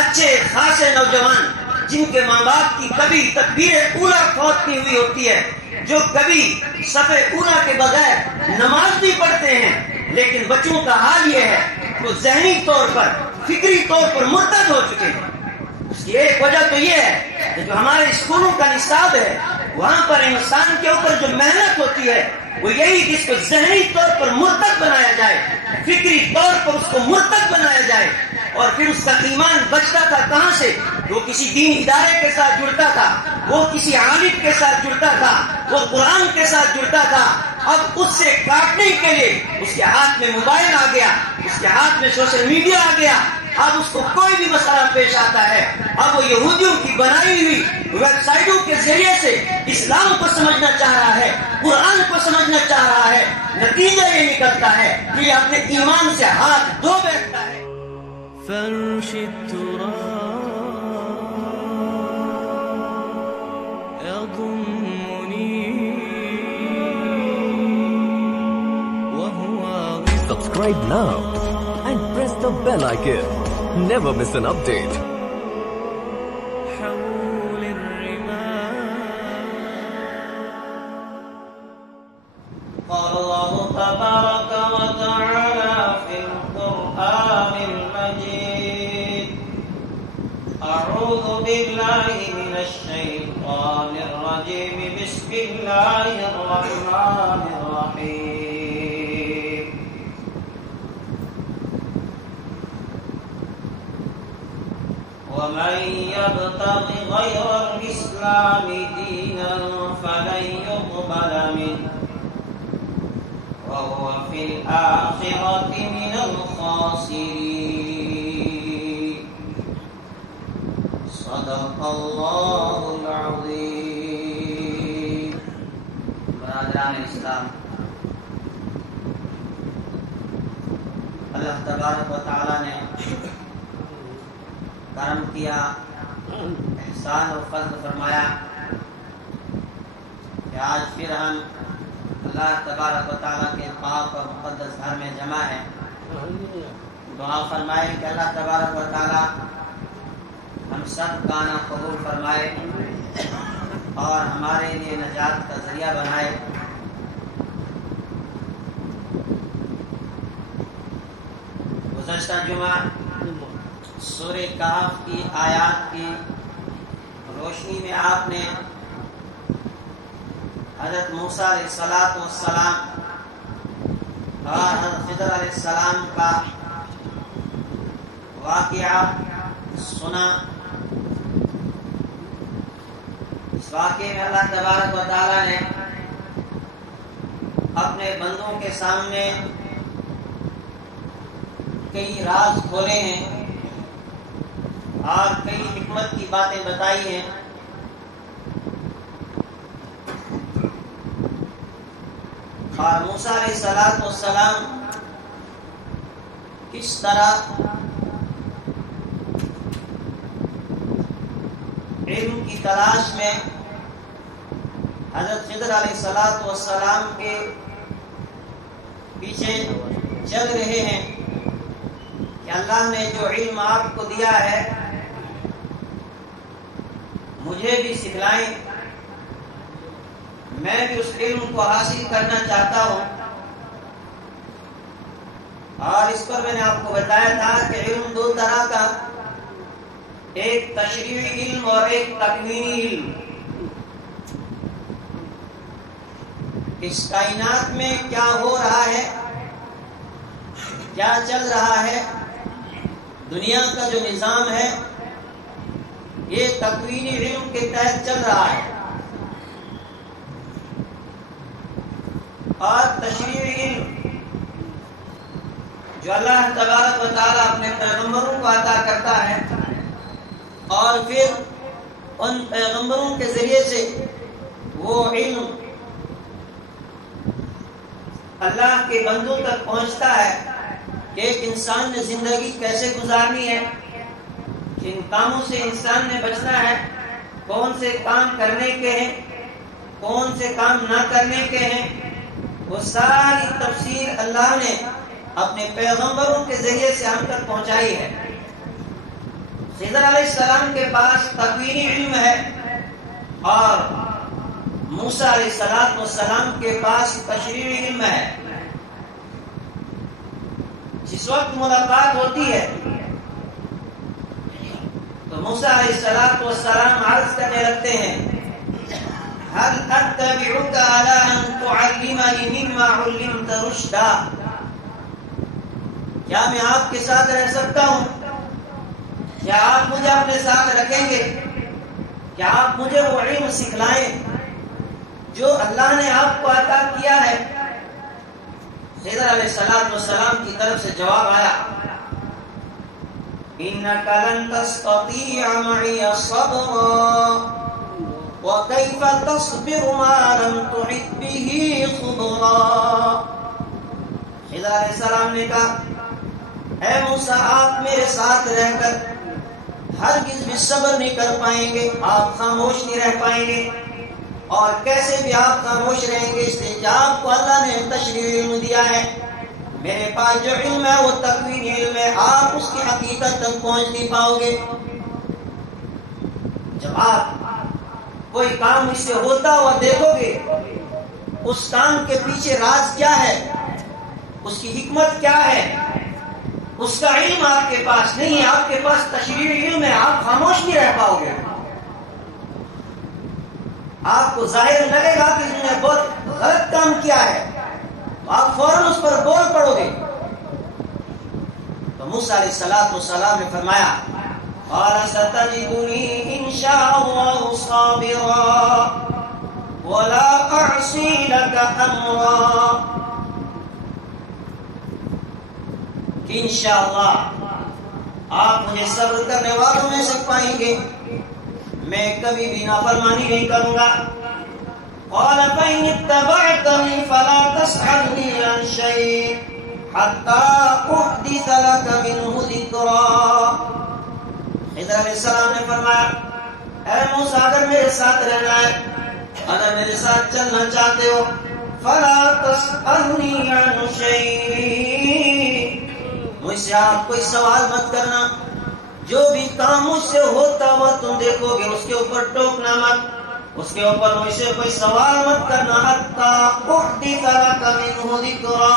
اچھے خاصے نوجوان جن کے ماں باپ کی کبھی تکبیر اولا فوت نہیں ہوئی ہوتی ہے، جو کبھی صفے اولا کے بغیر نماز نہیں پڑھتے ہیں، لیکن بچوں کا حال یہ ہے وہ ذہنی طور پر فکری طور پر مرتد ہو چکے ہیں۔ اس کی ایک وجہ تو یہ ہے کہ جو ہمارے اسکولوں کا نصاب ہے وہاں پر انسان کے اوپر جو محنت ہوتی ہے وہ یہی کہ اس کو ذہنی طور پر مرتد بنایا جائے، فکری طور پر اس کو مرتد بنایا جائے، اور پھر اس کا ایمان بچتا تھا کہاں سے؟ وہ کسی دین ادارے کے ساتھ جڑتا تھا، وہ کسی عالم کے ساتھ جڑتا تھا، وہ قرآن کے ساتھ جڑتا تھا۔ اب اس سے کاٹنے کے لیے اس کے ہاتھ میں موبائل آ گیا، اس کے ہاتھ میں سوشل میڈیا آ گیا، اب اس کو کوئی بھی مسئلہ پیش آتا ہے اب وہ یہودیوں کی بنائی ہوئی ویب سائٹوں کے ذریعے سے اسلام کو سمجھنا چاہ رہا ہے، قرآن کو سمجھنا چاہ رہا ہے۔ نتیجہ یہ نکلتا ہے کہ یہ اپنے ایمان سے ہاتھ دھو بیٹھتا ہے۔ فرش التراب يضمني وهو Subscribe now and press the bell icon. Never miss an update. حول الرمال قال الله تبارك وتعالى في القرآن المجيد: أعوذ بالله من الشيطان الرجيم، بسم الله الرحمن الرحيم. ومن يبتغ غير الإسلام دينا فلن يقبل منه وهو في الآخرة من الخاسرين. صدق الله العظيم. برادران اسلام، اللہ تبارک و تعالی نے کرم کیا، احسان و فضل فرمایا کہ آج پھر ہم اللہ تبارک و تعالیٰ کے پاک اور مقدس گھر میں جمع ہیں۔ دعا فرمائے کہ اللہ تبارک و تعالیٰ ہم سب کا نہ قبول فرمائے اور ہمارے لیے نجات کا ذریعہ بنائے۔ گزشتہ جمعہ سورہ کہف کی آیات کی روشنی میں آپ نے حضرت موسیٰ علیہ السلام اور حضرت خضر علیہ السلام کا واقعہ سنا۔ اس واقعے میں اللہ تبارک و تعالی نے اپنے بندوں کے سامنے کئی راز کھولے ہیں اور کئی حکمت کی باتیں بتائی ہیں۔ اور موسیٰ علیہ السلام کس طرح علم کی تلاش میں حضرت خضر علیہ السلام کے پیچھے چل رہے ہیں کہ اللہ نے جو علم آپ کو دیا ہے مجھے بھی سکھلائیں، میں بھی اس علم کو حاصل کرنا چاہتا ہوں۔ اور اس پر میں نے آپ کو بتایا تھا کہ علم دو طرح کا، ایک تشریعی علم اور ایک تکوینی علم۔ اس کائنات میں کیا ہو رہا ہے، کیا چل رہا ہے، دنیا کا جو نظام ہے یہ تکوینی علم کے تحت چل رہا ہے، اور تشریعی علم جو اللہ تبارک و تعالیٰ اپنے پیغمبروں کو عطا کرتا ہے اور پھر ان پیغمبروں کے ذریعے سے وہ علم اللہ کے بندوں تک پہنچتا ہے کہ ایک انسان نے زندگی کیسے گزارنی ہے، کن کاموں سے انسان نے بچنا ہے، کون سے کام کرنے کے ہیں، کون سے کام نہ کرنے کے ہیں، وہ ساری تفسیر اللہ نے اپنے پیغمبروں کے ذریعے سے ہم تک پہنچائی ہے۔ خضر علیہ السلام کے پاس تکوینی علم ہے اور موسیٰ علیہ السلام کے پاس تشریعی علم ہے. جس وقت ملاقات ہوتی ہے تو موسیٰ علیہ السلام عرض کرنے لگتے ہیں هل اتبعك على ان تعلمني مما علمت رشدا. کیا میں آپ کے ساتھ رہ سکتا ہوں؟ کیا آپ مجھے اپنے ساتھ رکھیں گے؟ کیا آپ مجھے وہ علم سکھلائیں جو اللہ نے آپ کو عطا کیا ہے؟ خضر علیہ السلام کی طرف سے جواب آیا انک لن تستطیع معی صبرا وکیف تصبر ما لم تحط به خبرا. خضر علیہ السلام نے کہا اے موسیٰ آپ میرے ساتھ رہ کر ہرگز بھی صبر نہیں کر پائیں گے، آپ خاموش نہیں رہ پائیں گے. اور کیسے بھی آپ خاموش رہیں گے اس لیے کہ آپ کو اللہ نے تشریعی علم دیا ہے. میرے پاس جو علم ہے وہ تکوینی علم ہے، آپ اس کی حقیقت تک پہنچ نہیں پاؤ گے. جب آپ کوئی کام اس سے ہوتا ہوا دیکھو گے اس کام کے پیچھے راز کیا ہے، اس کی حکمت کیا ہے، اس کا علم آپ کے پاس نہیں ہے. آپ کے پاس تشریعی علم ہے، آپ خاموش نہیں رہ پاؤ گے. آپ کو ظاہر لگے گا کہ اس نے بہت غلط کام کیا ہے تو آپ فوراً اس پر بول پڑو گے. تو موسیٰ علیہ السلام نے فرمایا قال ستجدنی ان شاء اللہ صابرا ولا اعصی لک امرا. کہ انشاءاللہ آپ مجھے صبر کرنے والوں میں سے پائیں گے، میں کبھی بھی نافرمانی نہیں کروں گا. قال فإن اتبعتني فلا تسألني عن شيء حتى أحدث لك منه ذكرا. خضر علیہ السلام نے فرمایا اے موسیٰ اگر میرے ساتھ رہنا ہے، اگر میرے ساتھ چلنا چاہتے ہو فلا تسألني عن شيء، مجھ سے آپ کوئی سوال مت کرنا. جو بھی کام مجھ سے ہوتا ہوا تم دیکھو گے اس کے اوپر ٹوکنا مت، اس کے اوپر مجھ سے کوئی سوال مت کرنا. حتی احدث لک منہ ذکرا،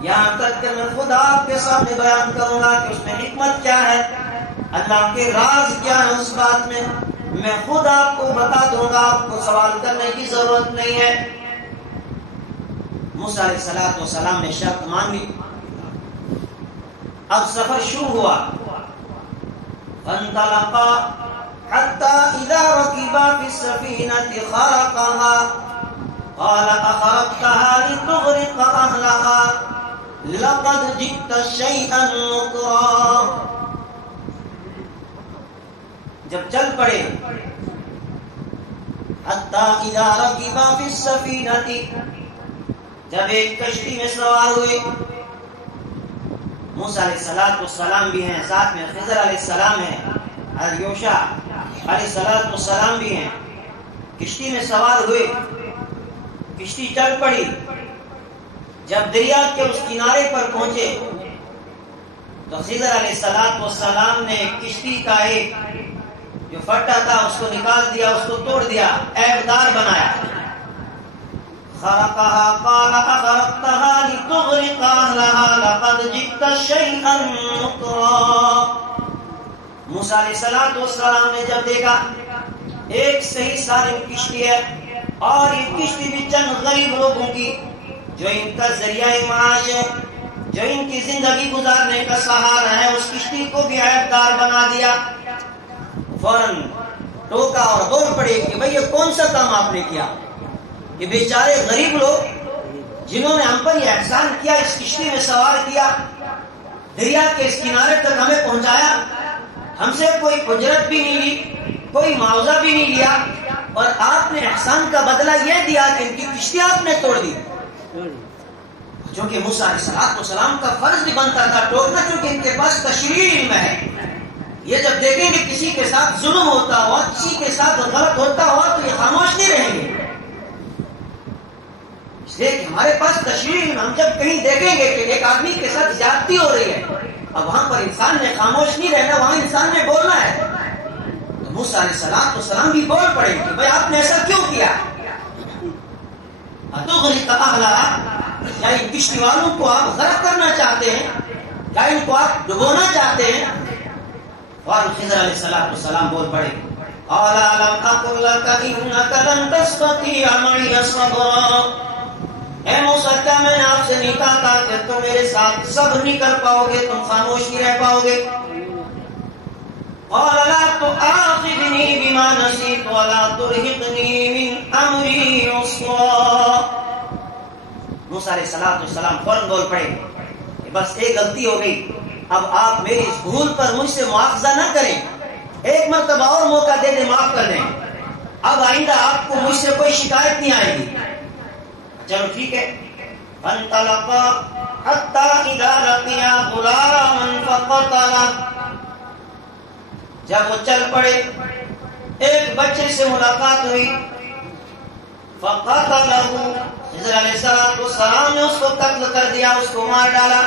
یہاں تک کہ میں خود آپ کے سامنے بیان کروں گا کہ اس میں حکمت کیا ہے، اللہ کے راز کیا ہے. اس بات میں خود آپ کو بتا دوں گا، آپ کو سوال کرنے کی ضرورت نہیں ہے. موسیٰ علیہ السلام نے شرط مان لی. اب سفر شروع ہوا. فانطلقا حتى إذا ركبا في السفينة خرقها قال أخرقتها لتغرق أهلها لقد جئت شيئا نكرا. جب چل پڑے حتى إذا ركبا في السفينة، جب ایک کشتی میں سوار ہوئے. موسیٰ علیہ السلام بھی ہیں، ساتھ میں خضر علیہ السلام ہیں، اور یوشع علیہ السلام بھی ہیں. کشتی میں سوار ہوئے، کشتی چل پڑی. جب دریا کے اس کنارے پر پہنچے تو خضر علیہ السلام نے کشتی کا ایک جو پھٹا تھا اس کو نکال دیا، اس کو توڑ دیا، عیبدار بنایا. خرقها قال أخرقتها لتغرق أهلها لقد جئت شيئا نكرا. موسیٰ علیہ السلام نے جب دیکھا ایک صحیح سالم کشتی ہے اور یہ کشتی بھی چند غریب لوگوں کی جو ان کا ذریعہ معاش ہے، جو ان کی زندگی گزارنے کا سہارا ہے، اس کشتی کو بھی عیبدار بنا دیا. فوراً ٹوکا اور بول پڑے کہ بھئی یہ کون سا کام آپ نے کیا؟ یہ بیچارے غریب لوگ جنہوں نے ہم پر یہ احسان کیا، اس کشتی میں سوار کیا، دریا کے اس کنارے تک ہمیں پہنچایا، ہم سے کوئی اجرت بھی نہیں لی، کوئی معاوضہ بھی نہیں لیا، اور آپ نے احسان کا بدلہ یہ دیا کہ ان کی کشتی آپ نے توڑ دی. چونکہ موسیٰ علیہ السلام کا فرض بھی بنتا تھا ٹوکنا، چونکہ ان کے پاس تشریعی علم ہے. یہ جب دیکھیں گے کسی کے ساتھ ظلم ہوتا ہوا، کسی کے ساتھ غلط ہوتا ہوا تو یہ خاموش نہیں رہیں گے. اس لیے کہ ہمارے پاس تشریعی علم، ہم جب کہیں دیکھیں گے کہ ایک آدمی کے ساتھ زیادتی ہو رہی ہے اب وہاں پر انسان نے خاموش نہیں رہنا، وہاں انسان نے بولنا ہے. تو موسیٰ علیہ السلام بھی بول پڑے کہ بھائی آپ نے ایسا کیوں کیا؟ اتغرق اہلہا، کیا ان کشتی والوں کو آپ غرق کرنا چاہتے ہیں؟ کیا ان کو آپ ڈبونا چاہتے ہیں؟ اور خضر علیہ السلام بول پڑے قال الم اقل لك انك لن تستطيع معي صبرا. اے موسیٰ، کیا میں نے آپ سے نہیں کہا تھا کہ تم میرے ساتھ صبر نہیں کر پاؤ گے، تم خاموش نہیں رہ پاؤ گے؟ قال لا تؤاخذني بما نسيت ولا ترهقني من امري عسرا. موسیٰ علیہ السلام فوراً بول پڑے کہ بس ایک غلطی ہو گئی، اب آپ میری اس بھول پر مجھ سے مواخذہ نہ کریں، ایک مرتبہ اور موقع دے دیں، معاف کر دیں، اب آئندہ آپ کو مجھ سے کوئی شکایت نہیں آئے گی. چلو ٹھیک ہے. فانطلقا حتى اذا لقيا غلاما فقتله. جب وہ چل پڑے ایک بچے سے ملاقات ہوئی. فقتله، خضر علیہ السلام نے اس کو قتل کر دیا، اس کو مار ڈالا.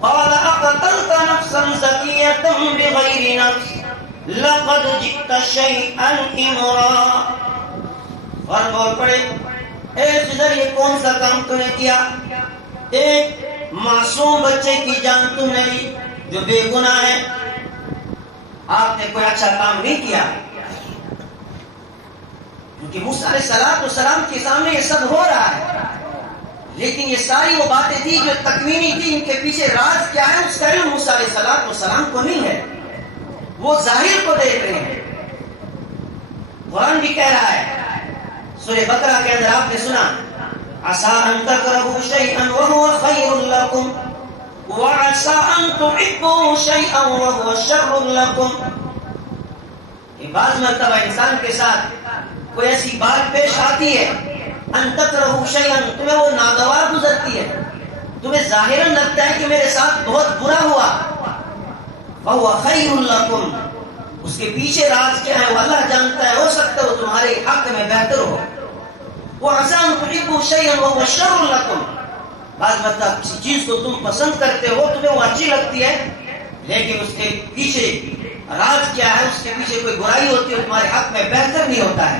قال اقتلت نفسا زكية بغير نفس لقد جئت شيئا امرا. اور بول پڑے اے خضر، یہ کون سا کام تو نے کیا؟ ایک معصوم بچے کی جان تم نے لی جو بے گناہ ہے. آپ نے کوئی اچھا کام نہیں کیا. کیونکہ موسیٰ علیہ السلام کے سامنے یہ سب ہو رہا ہے، لیکن یہ ساری وہ باتیں تھی جو تکوینی تھی، ان کے پیچھے راز کیا ہے اس کا علم موسیٰ علیہ السلام کو نہیں ہے. وہ ظاہر کو دیکھ رہے ہیں. قرآن بھی کہہ رہا ہے سورہ بقرہ کے اندر، آپ نے سنا عسى ان تكرهوا شيئا وهو خير لكم وعسى ان تحبوا شيئا وهو شر لكم. یہ بعض مرتبہ انسان کے ساتھ کوئی ایسی بات پیش آتی ہے، ان تکرهوا شيئا، تمہیں وہ ناگوار گزرتی ہے، تمہیں ظاہراً لگتا ہے کہ میرے ساتھ بہت برا ہوا، وهو خير لكم، اس کے پیچھے راز کیا ہے وہ اللہ جانتا ہے، ہو سکتا ہے وہ تمہارے حق میں بہتر ہو. وَعَسَىٰ أَن تُحِبُّوا شَيْئًا وَهُوَ شَرٌّ لَكُمْ. بعض مرتبہ کسی چیز کو تم پسند کرتے ہو، تمہیں وہ اچھی لگتی ہے، لیکن اس کے پیچھے راز کیا ہے، اس کے پیچھے کوئی برائی ہوتی ہے، تمہارے حق میں بہتر نہیں ہوتا ہے.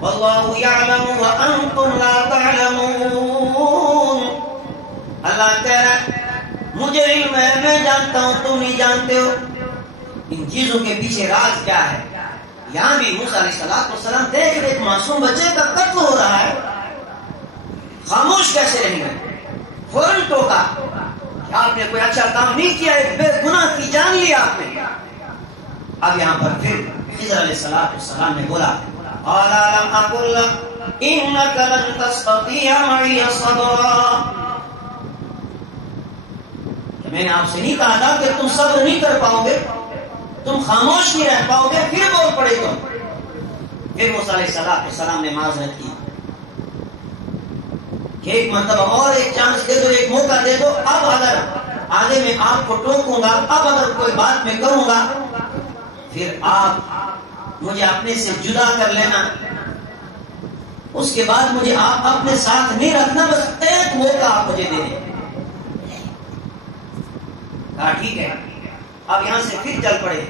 وَاللَّهُ يَعْلَمُ وَأَنْتُمْ لَا تَعْلَمُونَ. اللہ کہہ رہا ہے مجھے علم ہے، میں جانتا ہوں، تم نہیں جانتے ہو. ان چیزوں کے پیچھے راز کیا ہے؟ یہاں بھی موسیٰ علیہ السلام دیکھ رہے ایک معصوم بچے کا قتل ہو رہا ہے، خاموش کیسے رہیں گے؟ فوراً ٹوکا کہ آپ نے کوئی اچھا کام نہیں کیا، ایک بے گناہ کی جان لی آپ نے. اب یہاں پر پھر خضر علیہ السلام نے بولا قال لم اقل لك انك لن تستطيع معي صبرا. میں نے آپ سے نہیں کہا تھا کہ تم صبر نہیں کر پاؤ گے، تم خاموش نہیں رہ پاؤ گے؟ پھر بول پڑے تم. پھر موسیٰ علیہ السلام نے معذرت کی کہ ایک مرتبہ اور ایک چانس دے دو، ایک موقع دے دو. اب اگر آگے میں آپ کو ٹوکوں گا، اب اگر کوئی بات میں کروں گا، پھر آپ مجھے اپنے سے جدا کر لینا، اس کے بعد مجھے آپ اپنے ساتھ نہیں رکھنا، بس ایک موقع آپ مجھے دے دیں. کہا ٹھیک ہے. اب یہاں سے پھر چل پڑے.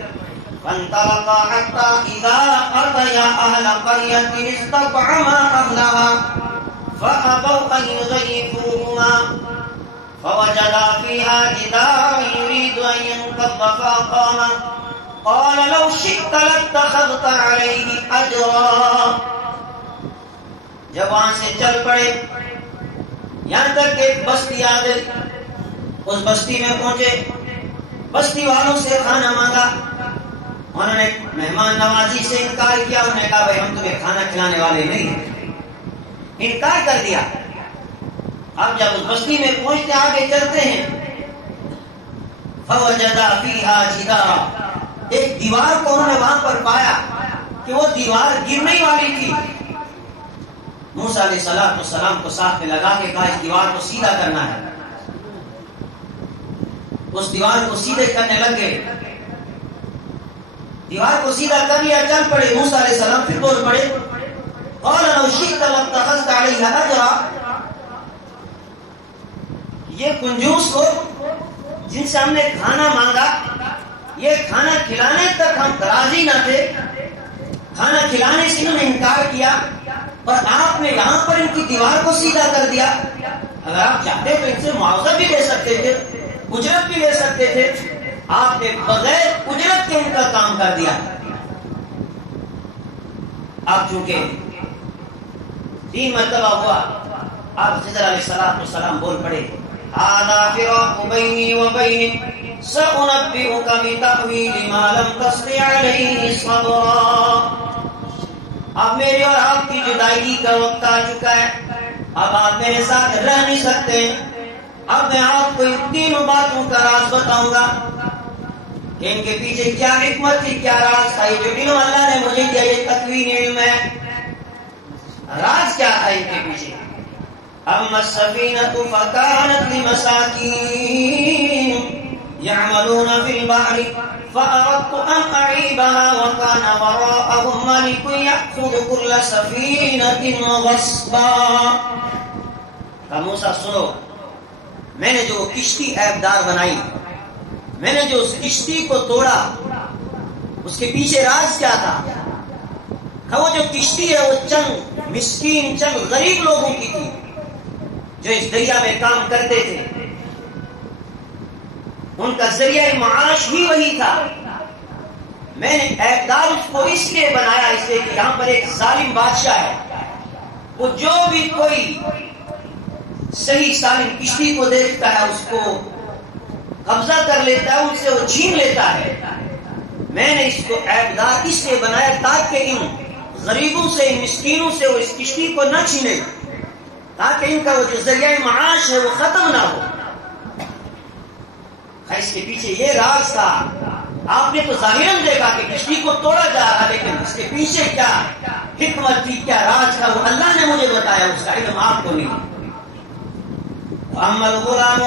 فانطلقا حتى اذا اتيا اهل قرية استطعما اهلها فابوا ان يضيفوهما فوجدا فيها جدارا يريد ان ينقض فاقامه قال لو شئت لاتخذت عليه اجرا. جب وہاں سے چل پڑے یہاں تک ایک بستی آ گئی. اس بستی میں پہنچے، بستی والوں سے کھانا مانگا. انہوں نے مہمان نوازی سے انکار کیا. انہوں نے کہا بھائی ہم تمہیں کھانا کھلانے والے نہیں ہیں، انکار کر دیا. اب جب اس بستی میں پہنچتے آگے چلتے ہیں، فوجدا فیہا جدارا، ایک دیوار کو انہوں نے وہاں پر پایا کہ وہ دیوار گرنے والی تھی. موسیٰ علیہ السلام کو ساتھ میں لگا کے کہا اس دیوار کو سیدھا کرنا ہے. اس دیوار کو سیدھے کرنے لگ گئے. دیوار کو سیدھا کر لیا، چل پڑے. موسیٰ علیہ السلام پھر بول پڑے قال لو شئت لاتخذت عليها اجرا. یہ کنجوس کو جن سے ہم نے کھانا مانگا، یہ کھانا کھلانے تک ہم راضی نہ تھے، کھانا کھلانے سے انہوں نے انکار کیا، اور آپ نے یہاں پر ان کی دیوار کو سیدھا کر دیا۔ اگر آپ چاہتے تو ان سے معاوضہ بھی لے سکتے تھے، اجرت بھی لے سکتے تھے، آپ نے بغیر اجرت کے ان کا کام کر دیا۔ آپ چونکہ 3 مرتبہ ہوا، آپ خضر علیہ السلام بول پڑے، هذا فراق بيني وبينك سأنبئك بتأويل ما لم تستطع عليه صبرا۔ اب میری اور آپ کی جدائی کا وقت آ چکا ہے، اب آپ میرے ساتھ رہ نہیں سکتے، اب میں آپ کو ان 3 باتوں کا راز بتاؤں گا کہ ان کے پیچھے کیا حکمت تھی، کیا راز تھا۔ یہ جو علم اللہ نے مجھے دیا یہ تکوین علم ہے، راز کیا تھا ان کے پیچھے۔ اما السفینۃ فکانت لمساکین یعملون فی البحر فأردت أن أعيبها وكان وراءهم ملك يأخذ كل سفينة غصبا۔ موسیٰ سنو، میں نے جو کشتی عیبدار بنائی، میں نے جو اس کشتی کو توڑا، اس کے پیچھے راز کیا تھا؟ وہ جو کشتی ہے وہ چند مسکین، چند غریب لوگوں کی تھی جو اس دریا میں کام کرتے تھے، ان کا ذریعہ معاش ہی وہی تھا۔ میں نے عیبدار اس کو اس لیے بنایا، اس لیے کہ یہاں پر ایک ظالم بادشاہ ہے، وہ جو بھی کوئی صحیح سالم کشتی کو دیکھتا ہے اس کو قبضہ کر لیتا ہے، ان سے وہ چھین لیتا ہے۔ میں نے اس کو عیبدار اس لیے بنایا تاکہ ان غریبوں سے، ان مسکینوں سے وہ اس کشتی کو نہ چھینے، تاکہ ان کا وہ جو ذریعہ معاش ہے وہ ختم نہ ہو۔ اس کے پیچھے یہ راز تھا۔ آپ نے تو ظاہراً دیکھا کہ کشتی کو توڑا جا رہا، لیکن اس کے پیچھے کیا حکمت تھی، کیا راز تھا، وہ اللہ نے مجھے بتایا، اس کا علم آپ کو نہیں۔ اما الغلام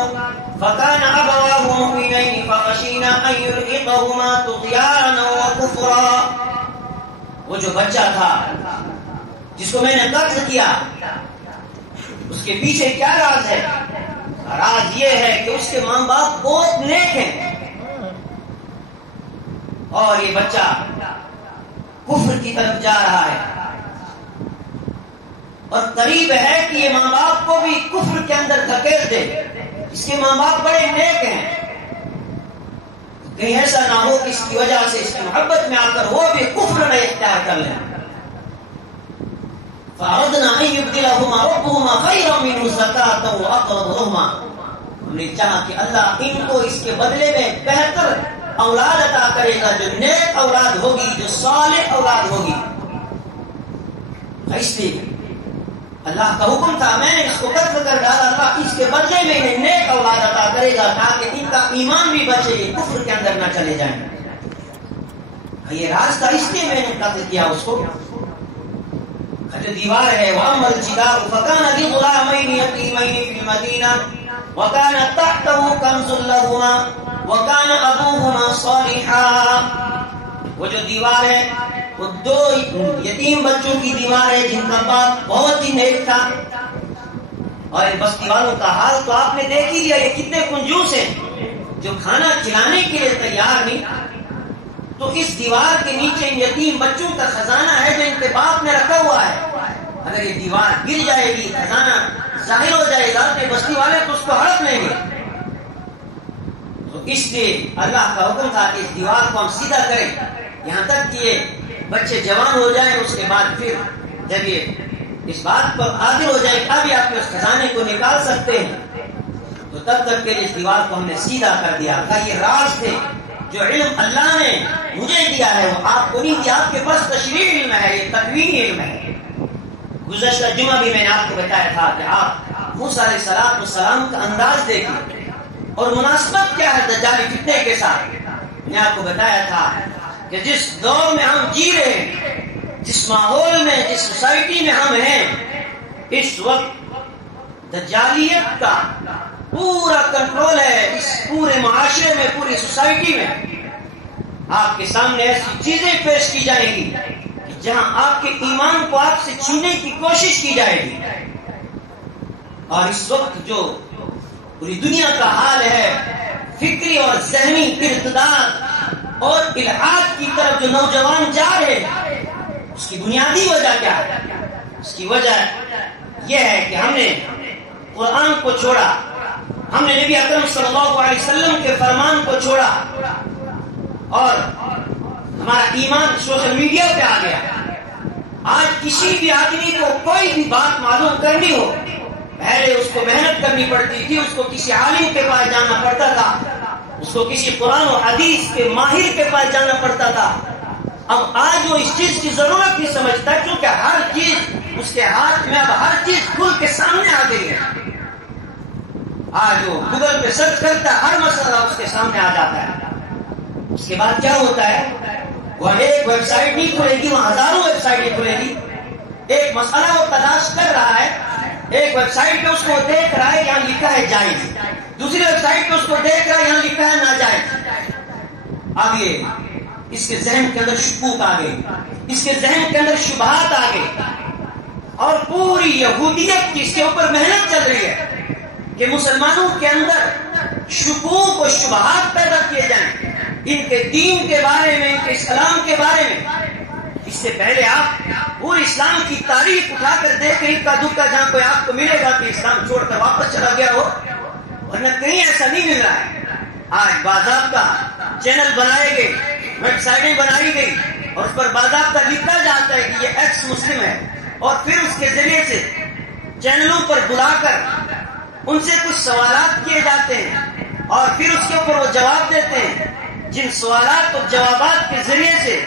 فكان ابواه مؤمنين فخشينا ان يرهقهما طغيانا وكفرا۔ وہ جو بچہ تھا جس کو میں نے قتل کیا، اس کے پیچھے کیا راز ہے؟ راز یہ ہے کہ اس کے ماں باپ بہت نیک ہیں، اور یہ بچہ کفر کی طرف جا رہا ہے، اور قریب ہے کہ یہ ماں باپ کو بھی کفر کے اندر دھکیل دے۔ اس کے ماں باپ بڑے نیک ہیں، کہیں ایسا نہ ہو کہ اس کی وجہ سے اس کی محبت میں آ کر وہ بھی کفر میں اختیار کر لیں۔ فَأَرَدْنَا أَن يُبْدِلَهُمَا رَبُّهُمَا خَيْرًا مِنْهُ زَكَاةً وَأَقْرَبَ رُحْمًا۔ ہم نے چاہا کہ اللہ ان کو اس کے بدلے میں بہتر اولاد عطا کرے گا، جو نیک اولاد ہوگی، جو صالح اولاد ہوگی۔ اس لیے اللہ کا حکم تھا، میں نے اس کو قتل کر ڈالا، اللہ اس کے بدلے میں انہیں نیک اولاد عطا کرے گا تاکہ ان کا ایمان بھی بچے، یہ کفر کے اندر نہ چلے جائیں۔ یہ راستہ اس لیے میں نے قتل کیا اس کو۔ جو دیوار ہے، وَأَمَّا الْجِدَارُ فَكَانَ لِغُلَامَيْنِ يَتِيمَيْنِ فِي الْمَدِينَةِ وَكَانَ تَحْتَهُ كَنْزٌ لَهُمَا وَكَانَ أَبُوهُمَا صَالِحًا۔ وہ جو دیوار ہے وہ 2 یتیم بچوں کی دیوار ہے جن کا باپ بہت ہی نیک تھا، اور ان بستی والوں کا حال تو آپ نے دیکھ ہی لیا، یہ کتنے کنجوس ہیں جو کھانا کھلانے کے لیے تیار نہیں۔ تو اس دیوار کے نیچے ان یتیم بچوں کا خزانہ ہے جو ان کے باپ نے رکھا ہوا ہے۔ اگر یہ دیوار گر جائے گی، خزانہ ظاہر ہو جائے گا، تو بستی والے تو اس کو ہڑپ لیں گے۔ تو اس لیے اللہ کا حکم تھا کہ اس دیوار کو ہم سیدھا کریں، یہاں تک کہ یہ بچے جوان ہو جائیں، اس کے بعد پھر جب یہ اس بات پر قادر ہو جائے ابھی آپ اس خزانے کو نکال سکتے ہیں، تو تب تک کے اس دیوار کو ہم نے سیدھا کر دیا تھا۔ یہ راز تھے، جو علم اللہ نے مجھے دیا ہے وہ آپ کو نہیں دیا، آپ کے پاس تشریح علم ہے، یہ تکوینی علم ہے۔ گزشتہ جمعہ بھی میں نے آپ کو بتایا تھا کہ آپ موسیٰ علیہ السلام کا انداز دیکھیں اور مناسبت کیا ہے دجالی فتنے کے ساتھ۔ میں آپ کو بتایا تھا کہ جس دور میں ہم جی رہے ہیں، جس ماحول میں، جس سوسائٹی میں ہم ہیں، اس وقت دجالیت کا پورا کنٹرول ہے اس پورے معاشرے میں، پوری سوسائٹی میں۔ آپ کے سامنے ایسی چیزیں پیش کی جائیں گی کہ جہاں آپ کے ایمان کو آپ سے چھیننے کی کوشش کی جائے گی۔ اور اس وقت جو پوری دنیا کا حال ہے، فکری اور ذہنی ارتداد اور الحاد کی طرف جو نوجوان جا رہے ہیں، اس کی بنیادی وجہ کیا ہے؟ اس کی وجہ یہ ہے کہ ہم نے قرآن کو چھوڑا، ہم نے نبی اکرم صلی اللہ علیہ وسلم کے فرمان کو چھوڑا، اور ہمارا ایمان سوشل میڈیا پہ آ گیا۔ آج کسی بھی آدمی کو کوئی بھی بات معلوم کرنی ہو، پہلے اس کو محنت کرنی پڑتی تھی، اس کو کسی عالم کے پاس جانا پڑتا تھا، اس کو کسی قرآن و حدیث کے ماہر کے پاس جانا پڑتا تھا۔ اب آج وہ اس چیز کی ضرورت نہیں سمجھتا، کیونکہ ہر چیز اس کے ہاتھ میں، اب ہر چیز کھل کے سامنے آ گئی ہے۔ آج وہ گوگل پہ سرچ کرتا ہے، ہر مسئلہ اس کے سامنے آ جاتا ہے۔ اس کے بعد کیا ہوتا ہے؟ وہ ایک ویب سائٹ نہیں کھلے گی، وہاں ہزاروں ویب سائٹیں کھلے گی۔ ایک مسئلہ وہ تلاش کر رہا ہے، ایک ویب سائٹ پہ اس کو دیکھ رہا ہے، یہاں لکھا ہے جائز، دوسری ویب سائٹ پہ اس کو دیکھ رہا ہے، یہاں لکھا ہے ناجائز۔ اب یہ اس کے ذہن کے اندر شکوک آ گئی، اس کے ذہن کے اندر شبہات آ گئی، اور پوری یہودیت کی اس کے اوپر محنت چل رہی ہے کہ مسلمانوں کے اندر شکوک و شبہات پیدا کیے جائیں ان کے دین کے بارے میں، ان کے اسلام کے بارے میں۔ اس سے پہلے آپ پورے اسلام کی تاریخ اٹھا کر دیکھیں، اکا دکا جہاں کوئی آپ کو ملے گا کہ اسلام چھوڑ کر واپس چلا گیا ہو، ورنہ کہیں ایسا نہیں مل رہا ہے۔ آج باضابطہ چینل بنائے گئے، ویب سائٹیں بنائی گئی، اور اس پر باضابطہ لکھا جاتا ہے کہ یہ ایکس مسلم ہے، اور پھر اس کے ذریعے سے چینلوں پر بلا کر ان سے کچھ سوالات کیے جاتے ہیں، اور پھر اس کے اوپر وہ جواب دیتے ہیں۔ جن سوالات اور جوابات کے ذریعے سے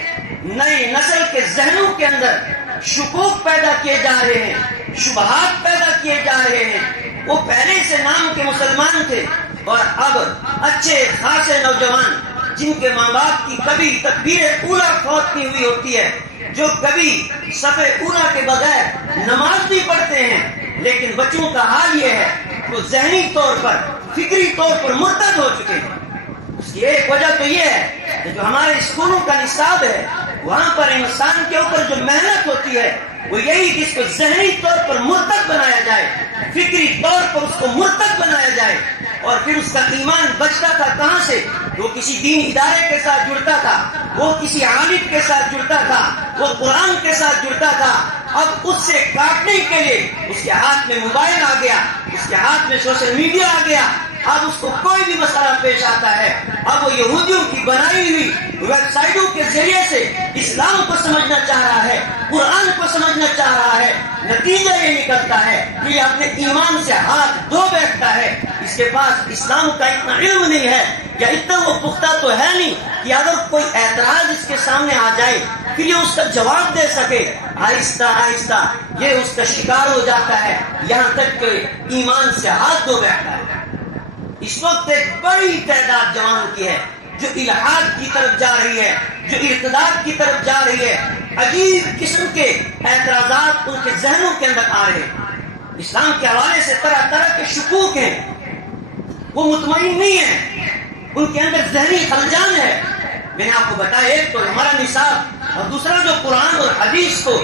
نئی نسل کے ذہنوں کے اندر شکوک پیدا کیے جا رہے ہیں، شبہات پیدا کیے جا رہے ہیں۔ وہ پہلے سے نام کے مسلمان تھے، اور اب اچھے خاصے نوجوان جن کے ماں باپ کی کبھی تکبیر اولا فوت نہیں ہوئی ہوتی ہے، جو کبھی صفے اولا کے بغیر نماز نہیں پڑھتے ہیں، لیکن بچوں کا حال یہ ہے وہ ذہنی طور پر، فکری طور پر مرتد ہو چکے ہیں۔ اس کی ایک وجہ تو یہ ہے کہ جو ہمارے اسکولوں کا نصاب ہے، وہاں پر انسان کے اوپر جو محنت ہوتی ہے وہ یہی کہ اس کو ذہنی طور پر مرتد بنایا جائے، فکری طور پر اس کو مرتد بنایا جائے، اور پھر اس کا ایمان بچتا تھا کہاں سے؟ وہ کسی دین ادارے کے ساتھ جڑتا تھا، وہ کسی عالم کے ساتھ جڑتا تھا، وہ قرآن کے ساتھ جڑتا تھا۔ اب اس سے کاٹنے کے لیے اس کے ہاتھ میں موبائل آ گیا، اس کے ہاتھ میں سوشل میڈیا آ گیا۔ اب اس کو کوئی بھی مسئلہ پیش آتا ہے، اب وہ یہودیوں کی بنائی ہوئی ویب سائٹوں کے ذریعے سے اسلام کو سمجھنا چاہ رہا ہے، قرآن کو سمجھنا چاہ رہا ہے۔ نتیجہ یہ نکلتا ہے کہ یہ اپنے ایمان سے ہاتھ دھو بیٹھتا ہے۔ اس کے پاس اسلام کا اتنا علم نہیں ہے، یا اتنا وہ پختہ تو ہے نہیں کہ اگر کوئی اعتراض اس کے سامنے آ جائے پھر یہ اس کا جواب دے سکے۔ آہستہ آہستہ یہ اس کا شکار ہو جاتا ہے، یہاں تک کہ ایمان سے ہاتھ دھو بیٹھتا ہے۔ اس وقت ایک بڑی تعداد جوانوں کی ہے جو الحاد کی طرف جا رہی ہے، جو ارتداد کی طرف جا رہی ہے۔ عجیب قسم کے اعتراضات ان کے ذہنوں کے اندر آ رہے ہیں، اسلام کے حوالے سے طرح طرح کے شکوک ہیں، وہ مطمئن نہیں ہیں، ان کے اندر ذہنی خلجان ہے۔ میں نے آپ کو بتایا، ایک تو ہمارا نصاب، اور دوسرا جو قرآن اور حدیث کو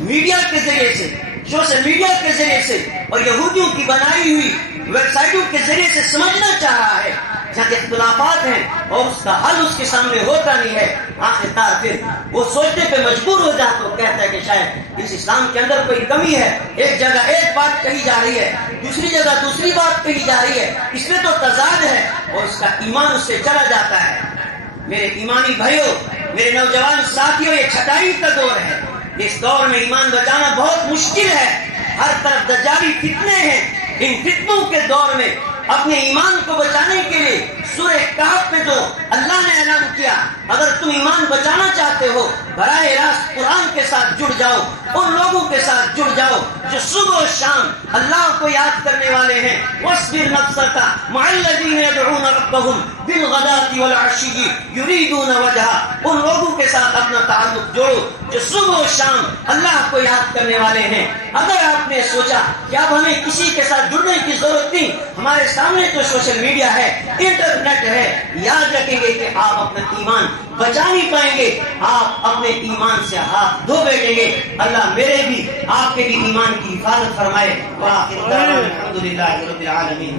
میڈیا کے ذریعے سے، سوشل میڈیا کے ذریعے سے اور یہودیوں کی بنائی ہوئی ویب سائٹوں کے ذریعے سے سمجھنا چاہ رہا ہے، جہاں اختلافات ہیں اور اس کا حل اس کے سامنے ہوتا نہیں ہے، آخرکار پھر وہ سوچنے پہ مجبور ہو جاتا ہے، کہتا ہے کہ شاید اس اسلام کے اندر کوئی کمی ہے۔ ایک جگہ ایک بات کہی جا رہی ہے، دوسری جگہ دوسری بات کہی جا رہی ہے، اس میں تو تضاد ہے، اور اس کا ایمان اس سے چلا جاتا ہے۔ میرے ایمانی بھائیوں، میرے نوجوان ساتھیوں، یہ چھٹائی کا دور ہے۔ اس دور میں ایمان بچانا بہت مشکل ہے، ہر طرف دجالی فتنے ہیں۔ ان فتنوں کے دور میں اپنے ایمان کو بچانے کے لیے سورہ کہف میں جو اللہ نے اعلان کیا، اگر تم ایمان بچانا چاہتے ہو براہ راست قرآن کے ساتھ جڑ جاؤ، ان لوگوں کے ساتھ جڑ جاؤ جو صبح و شام اللہ کو یاد کرنے والے ہیں۔ وَاصْبِرْ نَفْسَكَ مَعَ الَّذِينَ يَدْعُونَ رَبَّهُمْ بِالْغَدَاةِ وَالْعَشِيِّ يُرِيدُونَ وَجْهَهُ۔ ان لوگوں کے ساتھ اپنا تعلق جوڑو جو صبح و شام اللہ کو یاد کرنے والے ہیں۔ اگر آپ نے سوچا کہ اب ہمیں کسی کے ساتھ جڑنے کی ضرورت نہیں، ہمارے سامنے تو سوشل میڈیا ہے، انٹرنیٹ ہے، یاد رکھیں گے کہ آپ اپنا ایمان بچا نہیں پائیں گے، آپ اپنے ایمان سے ہاتھ دھو بیٹھیں گے۔ اللہ میرے بھی آپ کے بھی ایمان کی حفاظت فرمائے۔ وآخر دعوانا الحمدللہ رب العالمین۔